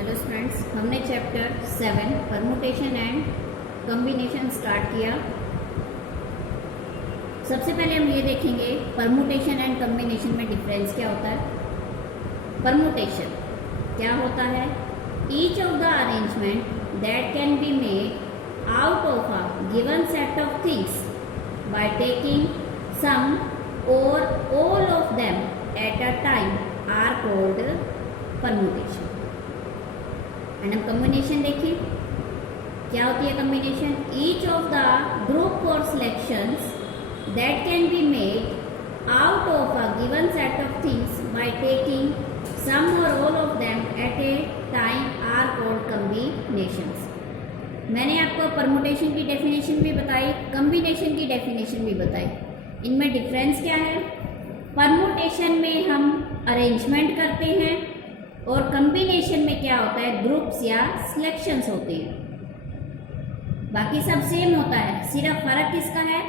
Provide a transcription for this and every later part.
Hello students, हमने chapter 7 permutation and combination start किया। सबसे पहले हम ये देखेंगे परमुटेशन एंड कॉम्बिनेशन में डिफरेंस क्या होता है। परमुटेशन क्या होता है? Each of the arrangement that can be made out of a given set of things by taking some or all of them at a time are called permutation. And हम combination देखिए, क्या होती है combination? Each of the group or selections that can be made out of a given set of things by taking some or all of them at a time are called combinations. मैंने आपको permutation की definition भी बताई, combination की definition भी बताई। इनमें difference क्या है? परमुटेशन में हम अरेंजमेंट करते हैं और कॉम्बिनेशन में क्या होता है? ग्रुप्स या सिलेक्शंस होते हैं। बाकी सब सेम होता है, सिर्फ फर्क किसका है?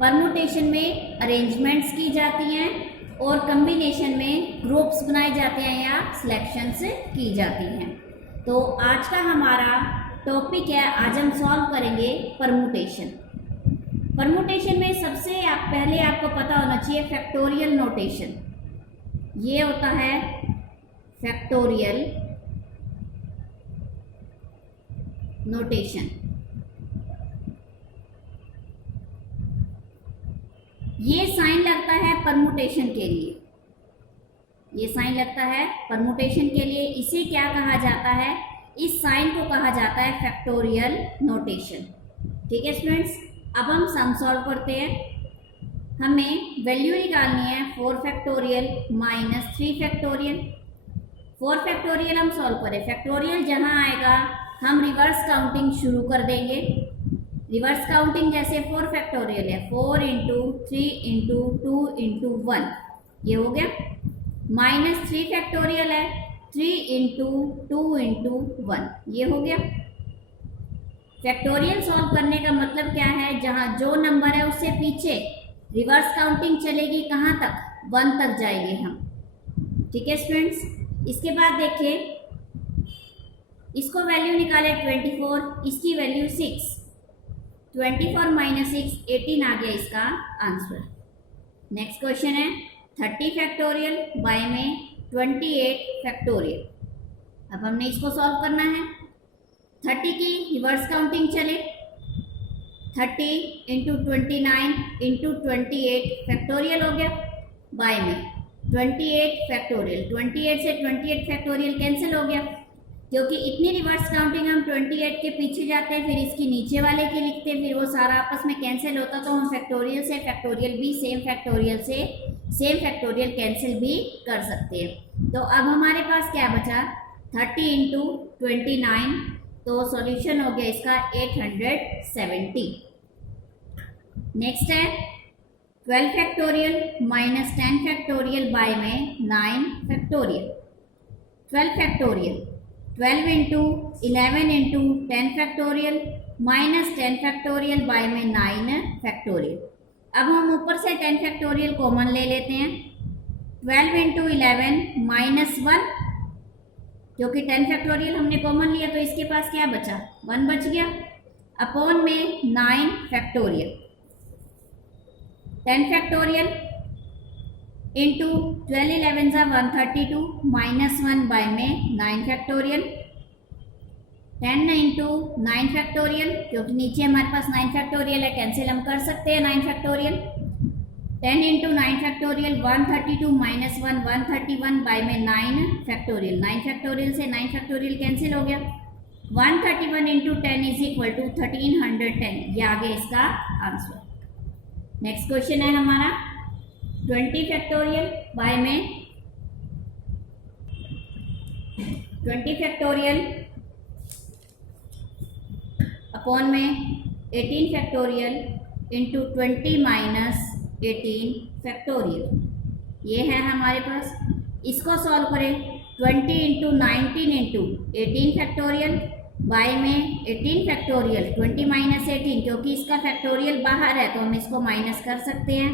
परमुटेशन में अरेंजमेंट्स की जाती हैं और कॉम्बिनेशन में ग्रुप्स बनाए जाते हैं या सिलेक्शंस की जाती हैं। तो आज का हमारा टॉपिक है, आज हम सॉल्व करेंगे परमुटेशन। परमुटेशन में सबसे पहले आपको पता होना चाहिए फैक्टोरियल नोटेशन। ये होता है फैक्टोरियल नोटेशन। ये साइन लगता है परमुटेशन के लिए, ये साइन लगता है परमुटेशन के लिए। इसे क्या कहा जाता है? इस साइन को कहा जाता है फैक्टोरियल नोटेशन। ठीक है स्टूडेंट्स, अब हम सम सॉल्व करते हैं। हमें वैल्यू निकालनी है 4 फैक्टोरियल माइनस 3 फैक्टोरियल। 4 फैक्टोरियल हम सॉल्व करें, फैक्टोरियल जहाँ आएगा हम रिवर्स काउंटिंग शुरू कर देंगे। रिवर्स काउंटिंग जैसे 4 फैक्टोरियल है, 4 इंटू 3 इंटू 2 इंटू 1, ये हो गया। माइनस 3 फैक्टोरियल है, 3 इंटू 2 इंटू 1, ये हो गया। फैक्टोरियल सॉल्व करने का मतलब क्या है? जहाँ जो नंबर है उससे पीछे रिवर्स काउंटिंग चलेगी, कहाँ तक? 1 तक जाएंगे हम। ठीक है स्टूडेंट्स, इसके बाद देखिए, इसको वैल्यू निकाले 24, इसकी वैल्यू 6। 24 माइनस 6 18 आ गया इसका आंसर। नेक्स्ट क्वेश्चन है 30 फैक्टोरियल बाय में 28 फैक्टोरियल। अब हमने इसको सॉल्व करना है। 30 की रिवर्स काउंटिंग चले, 30 इंटू 29 इंटू 28 फैक्टोरियल हो गया, बाय में 28 फैक्टोरियल। 28 से 28 फैक्टोरियल कैंसिल हो गया, क्योंकि इतनी रिवर्स काउंटिंग हम 28 के पीछे जाते हैं, फिर इसकी नीचे वाले के लिखते हैं, फिर वो सारा आपस में कैंसिल होता, तो हम फैक्टोरियल से फैक्टोरियल भी, सेम फैक्टोरियल से सेम फैक्टोरियल कैंसिल भी कर सकते हैं। तो अब हमारे पास क्या बचा? 30 इंटू 29, तो सॉल्यूशन हो गया इसका 870। नेक्स्ट है 12 फैक्टोरियल माइनस 10 फैक्टोरियल बाय में 9 factorial. 12 factorial 12 into 11 into 10 factorial minus 10 factorial by में 9 फैक्टोरियल। अब हम ऊपर से 10 फैक्टोरियल कॉमन ले लेते हैं। 12 इंटू 11 माइनस 1, क्योंकि 10 फैक्टोरियल हमने कॉमन लिया तो इसके पास क्या बचा? 1 बच गया, अपॉन में 9 फैक्टोरियल। 10 फैक्टोरियल इंटू 12 11 ज़ा 132 माइनस 1 बाय में 9 फैक्टोरियल। 10 इंटू 9 फैक्टोरियल, क्योंकि नीचे हमारे पास 9 फैक्टोरियल है, कैंसिल हम कर सकते हैं 9 factorial. 10 into 9 factorial 132 minus 1 131 by में 9 फैक्टोरियल। 9 फैक्टोरियल से 9 फैक्टोरियल कैंसिल हो गया। 131 इंटू 10 इज इक्वल टू 1310, ये आ गया इसका आंसर। नेक्स्ट क्वेश्चन है हमारा 20 फैक्टोरियल बाय में 20 फैक्टोरियल अपॉन में 18 फैक्टोरियल इंटू 20 माइनस 18 फैक्टोरियल। ये है हमारे पास। इसको सॉल्व करें, 20 इंटू 19 इंटू 18 फैक्टोरियल बाय में 18 फैक्टोरियल 20 माइनस 18, क्योंकि इसका फैक्टोरियल बाहर है तो हम इसको माइनस कर सकते हैं।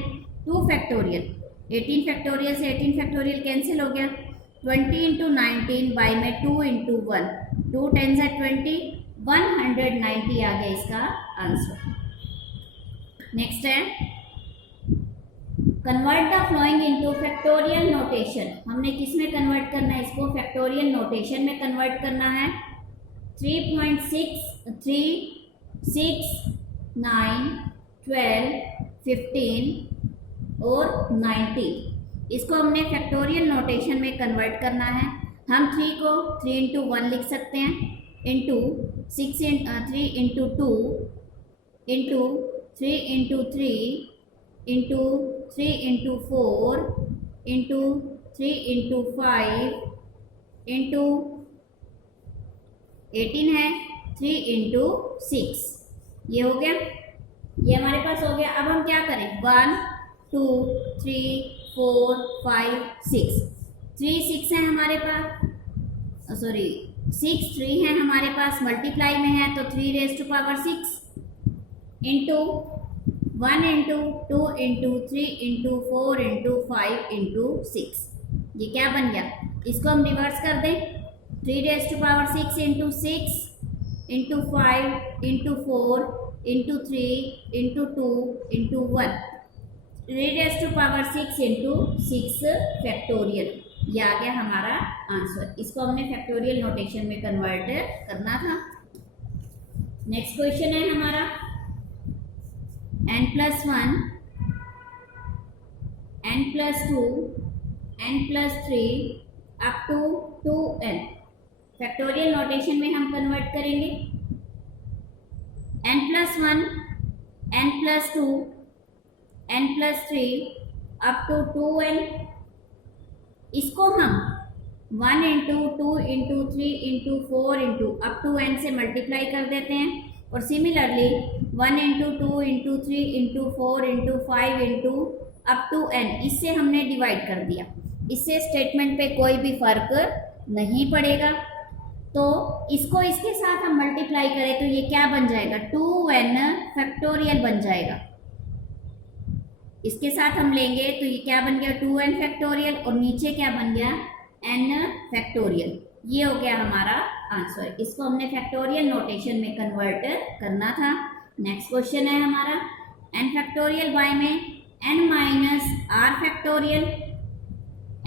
2 फैक्टोरियल 18 फैक्टोरियल से 18 फैक्टोरियल कैंसिल हो गया, 20 इंटू 19 बाई में 2 इंटू 1, 2 10 से 20, 190 आ गया इसका आंसर। नेक्स्ट है convert the flowing into factorial notation. हमने किस में कन्वर्ट करना है इसको? फैक्टोरियल नोटेशन में कन्वर्ट करना है। 3.6 3 6 9 12 15 और 90, इसको हमने फैक्टोरियल नोटेशन में कन्वर्ट करना है। हम 3 को 3 इंटू 1 लिख सकते हैं, into 3 into 2 into 3 into 3 into 3 into 4 into 3 into 5 into 18 है 3 इंटू 6, ये हो गया, ये हमारे पास हो गया। अब हम क्या करें? 1 2 3 4 5 6, 3 6 है हमारे पास, सॉरी 6 3 है हमारे पास, मल्टीप्लाई में है तो 3 raise to power 6 into 1 into 2 into 3 into 4 into 5 into 6, ये क्या बन गया? इसको हम रिवर्स कर दें, 3 raise to power 6 into 6 into 5 into 4 into 3 into 2 into 1, 3 raise to power 6 into 6 factorial, ये आ गया हमारा आंसर। इसको हमने फैक्टोरियल नोटेशन में कन्वर्ट करना था। नेक्स्ट क्वेश्चन है हमारा n+1 n+2 n+3 up to 2n। Factorial notation में हम कन्वर्ट करेंगे। n+1 n+2 n+3 up to 2n, इसको हम 1 into 2 into 3 into 4 into up to n से मल्टीप्लाई कर देते हैं, और similarly 1 into 2 into 3 into 4 into 5 into up to n, इससे हमने डिवाइड कर दिया। इससे स्टेटमेंट पे कोई भी फर्क नहीं पड़ेगा, तो इसको इसके साथ हम मल्टीप्लाई करें तो ये क्या बन जाएगा? 2n फैक्टोरियल बन जाएगा। इसके साथ हम लेंगे तो ये क्या बन गया? 2n फैक्टोरियल, और नीचे क्या बन गया? n factorial. ये हो गया हमारा आंसर। इसको हमने फैक्टोरियल नोटेशन में कन्वर्ट करना था। नेक्स्ट क्वेश्चन है हमारा n फैक्टोरियल बाय में n minus r factorial,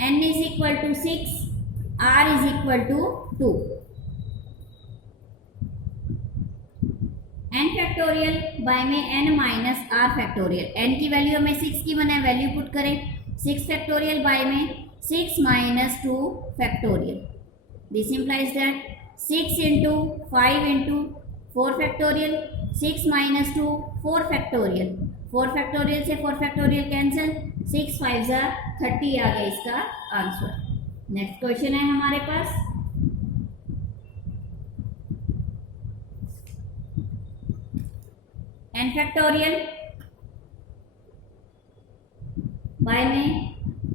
n is equal to 6, r is equal to 2। n factorial by में n minus r factorial, n की वैल्यू हमें 6 की बना है, वैल्यू पुट करें। 6 फैक्टोरियल बाय में 6 minus 2 factorial, this implies that 6 into 5 into 4 factorial, 6 minus 2 4 factorial, 4 factorial से 4 factorial cancel, 6 5 30 आ गया इसका आंसर। नेक्स्ट क्वेश्चन है हमारे पास n फैक्टोरियल बाय में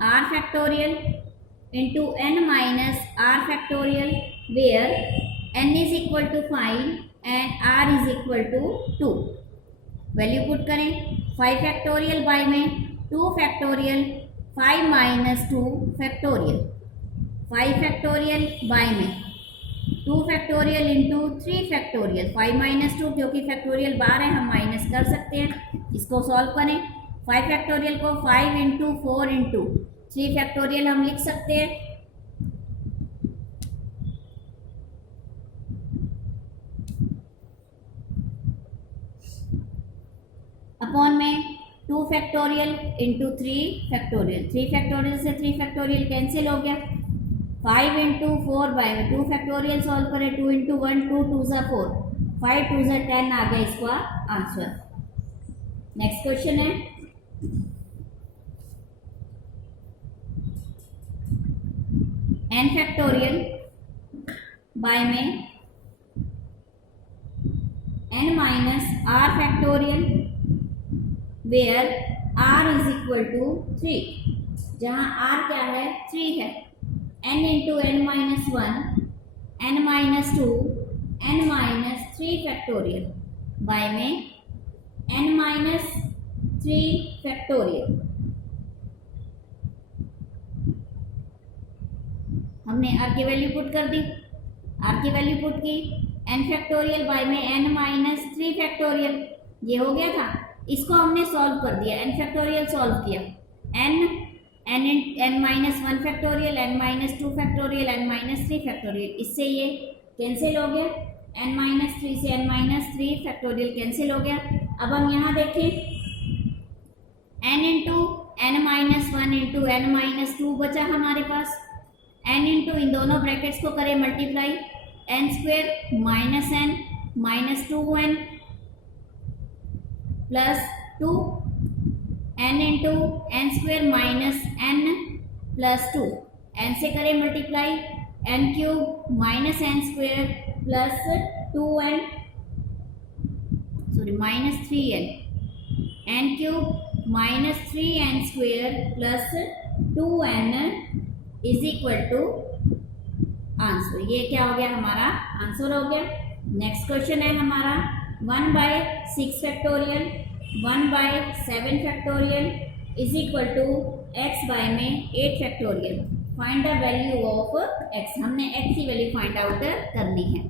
r factorial into n minus r factorial where n is equal to 5 and r is equal to 2। Value put करें। 5 factorial by में 2 factorial 5 minus 2 factorial, 5 factorial by में 2 factorial into 3 factorial, 5 minus 2 क्योंकि factorial बाहर है हम minus कर सकते हैं। इसको सॉल्व करें। 5 फैक्टोरियल को 5 इंटू 4 इंटू 3 फैक्टोरियल हम लिख सकते हैं। अपॉन में 2 फैक्टोरियल इंटू 3 फैक्टोरियल, 3 फैक्टोरियल से 3 फैक्टोरियल कैंसिल हो गया। 5 इंटू 4 बाय में 2 फैक्टोरियल सॉल्व करें, 2 इंटू 1 2 2 4, 5 2 10 आ गया इसका आंसर। नेक्स्ट क्वेश्चन है n फैक्टोरियल बाय में n minus r factorial where r is equal to 3, जहाँ r क्या है? 3 है। n into n minus 1, n minus 2, n minus 3 factorial by में n माइनस 3 फैक्टोरियल। हमने r की वैल्यू पुट कर दी, r की वैल्यू पुट की, n फैक्टोरियल बाय में n माइनस 3 फैक्टोरियल, ये हो गया था। इसको हमने सॉल्व कर दिया, n फैक्टोरियल सॉल्व किया, n minus 1 factorial, n minus 2 factorial, n minus 3 factorial, इससे ये कैंसिल हो गया, n माइनस 3 से n माइनस 3 फैक्टोरियल कैंसिल हो गया। अब हम यहाँ देखें, n into n minus 1 into n minus 2 बचा हमारे पास, n इंटू इन दोनों ब्रैकेट्स को करें multiply, n square minus n minus 2n plus 2, n into n square minus n plus 2, n से करें multiply, n cube minus n square plus 2n sorry minus 3n, n cube minus 3n square plus 2n is equal to answer. ये क्या हो गया, हमारा answer हो गया। Next question है हमारा 1/6 factorial 1/7 factorial is equal to x by में 8 factorial, find the value of x। हमने x की वैल्यू फाइंड आउट करनी है।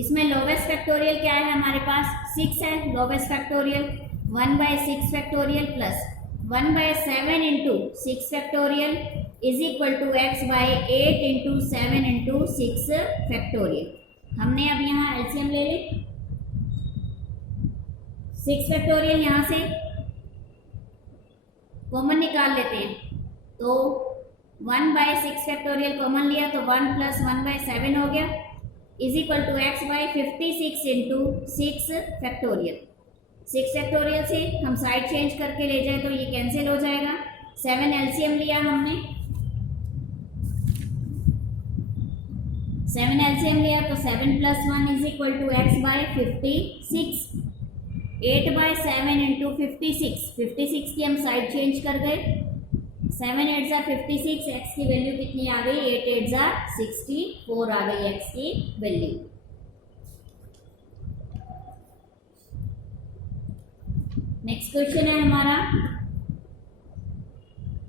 इसमें लोवेस्ट फैक्टोरियल क्या है हमारे पास, 6 है lowest factorial, 1/6 factorial plus 1/7 into 6 factorial is equal to x by 8 into 7 into 6 factorial. हमने अब यहाँ एलसीएम ले ली, 6 फैक्टोरियल यहाँ से कॉमन निकाल लेते हैं, तो 1/6 फैक्टोरियल कॉमन लिया तो 1 प्लस 1/7 हो गया is equal to x by 56 into 6 factorial. 6 factorial से हम साइड चेंज करके ले जाए तो ये कैंसिल हो जाएगा। 7 एलसीएम लिया हमने, 7 एलसीएम लिया तो 7 plus 1 is equal to x by 56, 8/7 into 56, 56 की हम साइड चेंज कर गए, 7 8 ज़ा 56, x की वैल्यू कितनी आ गई, 8 8 ज़ा 64 आ गई x की वैल्यू। नेक्स्ट क्वेश्चन है हमारा,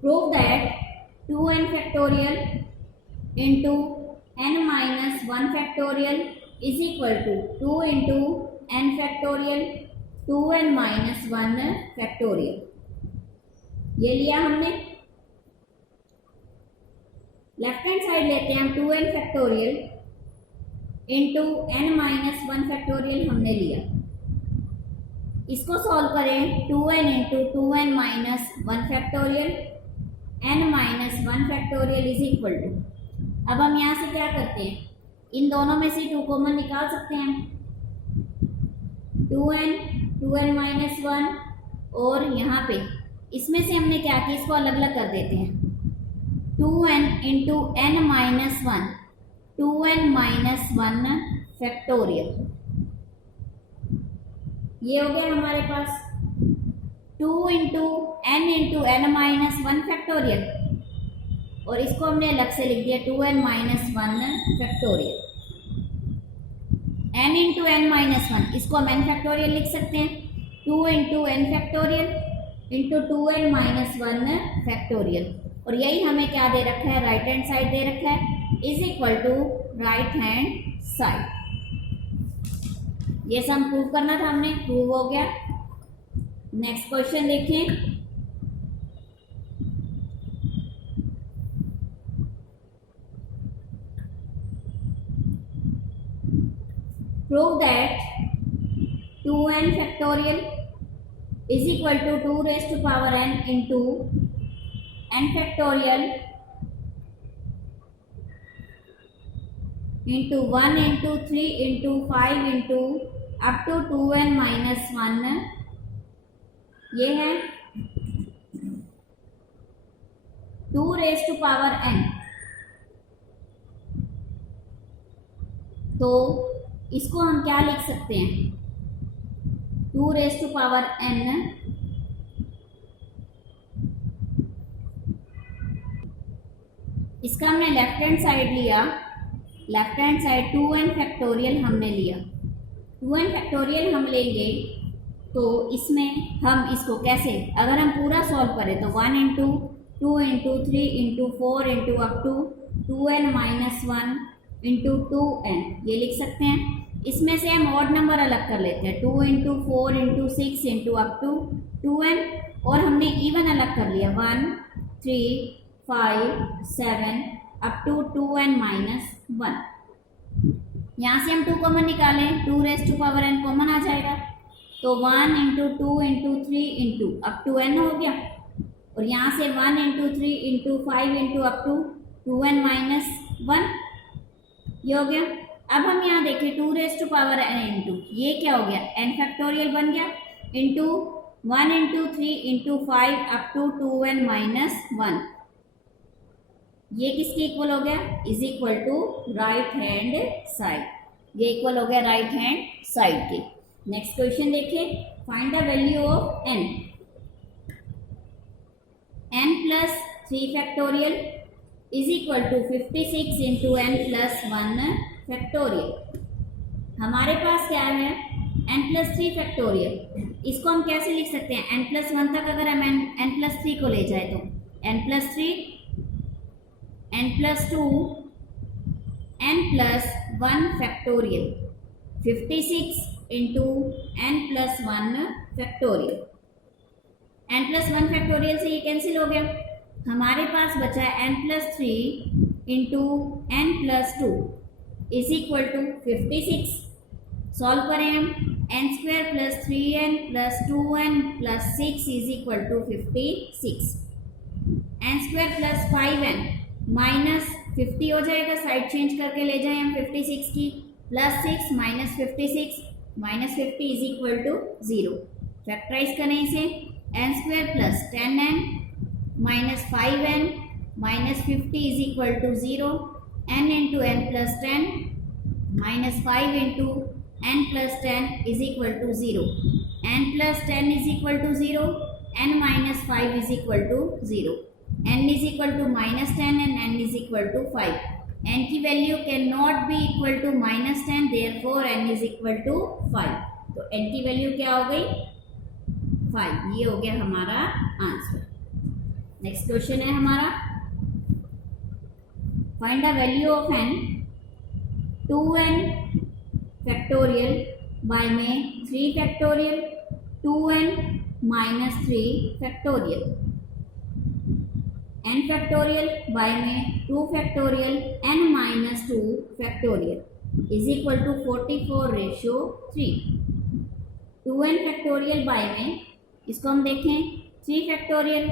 prove that 2n factorial into n minus 1 factorial is equal to 2 into n factorial 2n minus 1 factorial. ये लिया हमने, लेफ्ट हैंड साइड लेते हैं हम, 2n factorial into n minus 1 factorial हमने लिया, इसको सॉल्व करें, 2n into 2n minus 1 factorial n minus 1 factorial is equal to, अब हम यहाँ से क्या करते हैं, इन दोनों में से 2 कॉमन निकाल सकते हैं, 2n माइनस 1 और यहाँ पे इसमें से हमने क्या किया, इसको अलग अलग कर देते हैं, 2n into n minus 1, 2n minus 1 factorial, ये हो गया हमारे पास 2 इंटू n माइनस 1 फैक्टोरियल, और इसको हमने अलग से लिख दिया 2n minus 1 factorial, n into n minus 1, इसको हम n फैक्टोरियल लिख सकते हैं, 2 into n factorial into 2n minus 1 factorial, और यही हमें क्या दे रखा है, राइट हैंड साइड दे रखा है, is equal to right hand side. ये सम प्रूव करना था हमने, प्रूव हो गया। नेक्स्ट क्वेश्चन देखें, prove that 2n factorial is equal to 2 raise to power n into n factorial into 1 into 3 into 5 into up to 2n minus 1, ये है 2 raise to power n। तो इसको हम क्या लिख सकते हैं, 2 रेज़ टू पावर n इसका हमने लेफ्ट हैंड साइड लिया, left hand side 2n factorial हमने लिया, 2n फैक्टोरियल हम लेंगे तो इसमें हम इसको कैसे, अगर हम पूरा सॉल्व करें तो 1 into 2 into 3 into 4 into up to 2n minus 1 into 2n, ये लिख सकते हैं। इसमें से हम ऑड नंबर अलग कर लेते हैं, 2 into 4 into 6 into up to 2n, और हमने इवन अलग कर लिया 1 3 5 7 अप टू 2n माइनस 1। यहाँ से हम 2 कॉमन निकालें, 2 raise to power n common आ जाएगा, तो 1 into 2 into 3 into up to n हो गया, और यहाँ से 1 into 3 into 5 into up to 2n minus 1, ये हो गया। अब हम यहाँ देखें 2 raise to power n into, ये क्या हो गया, n फैक्टोरियल बन गया, into 1 into 3 into 5 up to 2n minus 1, ये किसके इक्वल हो गया, is equal to right hand side, ये इक्वल हो गया राइट हैंड साइड के। नेक्स्ट क्वेश्चन देखिए, find the value of n, n plus 3 factorial is equal to 56 into n plus 1 factorial. हमारे पास क्या है, n प्लस 3 फैक्टोरियल, इसको हम कैसे लिख सकते हैं, n प्लस 1 तक अगर हम n प्लस 3 को ले जाए तो n plus 3, n plus 2, n plus 1 factorial, 56 into n plus 1 factorial. n plus 1 factorial से ये कैंसिल हो गया, हमारे पास बचा है n plus 3 into n plus 2 is equal to 56। Solve करें हम, n square plus 3n plus 2n plus 6 is equal to 56, n square plus 5n minus 50 हो जाएगा, साइड चेंज करके ले जाएं हम 56 की, plus 6 minus 56 minus 50 is equal to 0। Factorise करें इसे, n square plus 10n minus 5n minus 50 is equal to 0, n into n plus 10 minus 5 into n plus 10 is equal to 0, n plus 10 is equal to 0, n minus 5 is equal to 0, n is equal to minus 10 and n is equal to 5। n की value cannot be equal to minus 10, therefore n is equal to 5, तो n की value क्या हो गई, 5, ये हो गया हमारा आंसर। नेक्स्ट क्वेश्चन है हमारा, find the value of n, 2n factorial by में 3 factorial, 2n minus 3 factorial, n factorial by में 2 factorial n minus 2 factorial is equal to 44:3। 2n factorial by में, इसको हम देखें 3 फैक्टोरियल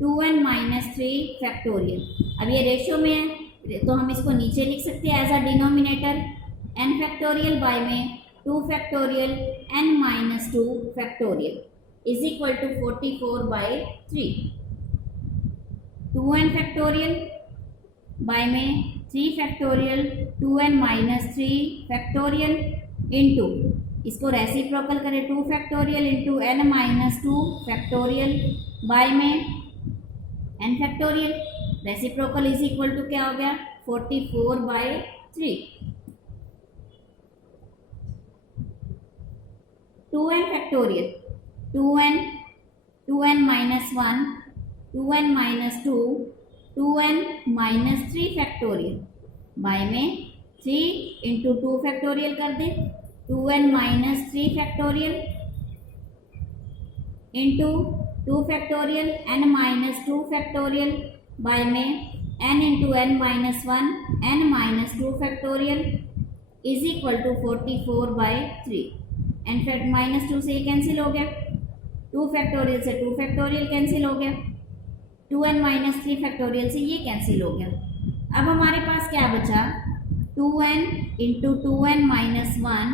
2n माइनस 3 फैक्टोरियल, अब ये रेशियो में है तो हम इसको नीचे लिख सकते हैं as a denominator, n factorial by में 2 factorial n minus 2 factorial is equal to 44/3। 2n factorial by में 3 factorial 2n minus 3 factorial into, इसको रेसिप्रोकल करें 2 factorial into n minus 2 factorial by में n factorial, reciprocal is equal to क्या हो गया 44/3। 2n factorial, 2n minus 1, 2n minus 2, 2n minus 3 factorial by में 3 into 2 factorial कर दें, 2n minus 3 factorial into 2 factorial n minus 2 factorial by में n into n minus 1 n minus 2 factorial is equal to 44/3। n fact minus 2 से ये cancel हो गया, 2 factorial से 2 factorial cancel हो गया, 2n माइनस 3 फैक्टोरियल से ये कैंसिल हो गया। अब हमारे पास क्या बचा, 2n into 2n minus 1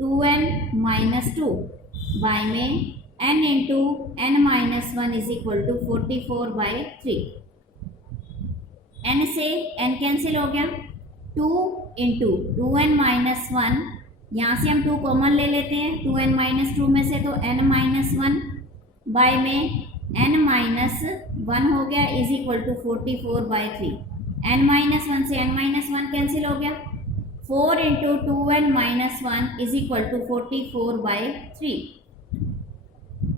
2n minus 2 by में n into n minus 1 is equal to 44/3। n से n कैंसिल हो गया, 2 इंटू 2n माइनस 1, यहाँ से हम 2 कॉमन ले लेते हैं 2n माइनस 2 में से, तो n माइनस 1 बाय में n माइनस 1 हो गया is equal to 44/3। n minus 1 से n माइनस 1 कैंसिल हो गया, 4 into 2n minus 1 is equal to 44/3।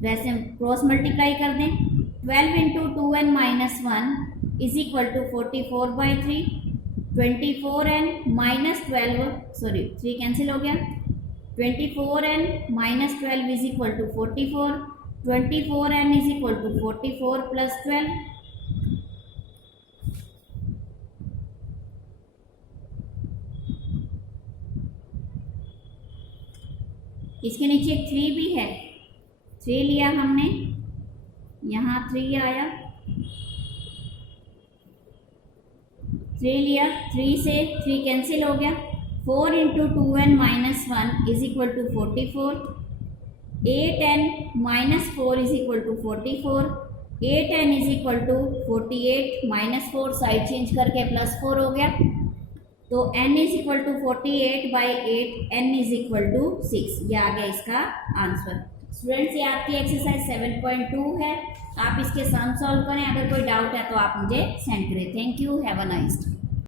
वैसे क्रॉस मल्टीप्लाई कर दें, 12 into 2n minus 1 is equal to 44/3, 24n minus 12, sorry 3 cancel हो गया, 24n minus 12 is equal to 44, 24n is equal to 44 plus 12, इसके नीचे 3 भी है, 3 लिया हमने, यहाँ 3 आया, 3 लिया, 3 से 3 कैंसिल हो गया, 4 into 2n minus 1 is equal to 44, 8n minus 4 is equal to 44, 8n is equal to 48 minus 4 side change करके प्लस 4 हो गया, तो n is equal to 48 by 8, n is equal to 6, ये आ गया इसका आंसर। स्टूडेंट्स ये आपकी एक्सरसाइज 7.2 है, आप इसके सम सॉल्व करें, अगर कोई डाउट है तो आप मुझे सेंड करें। Thank you, have a nice day.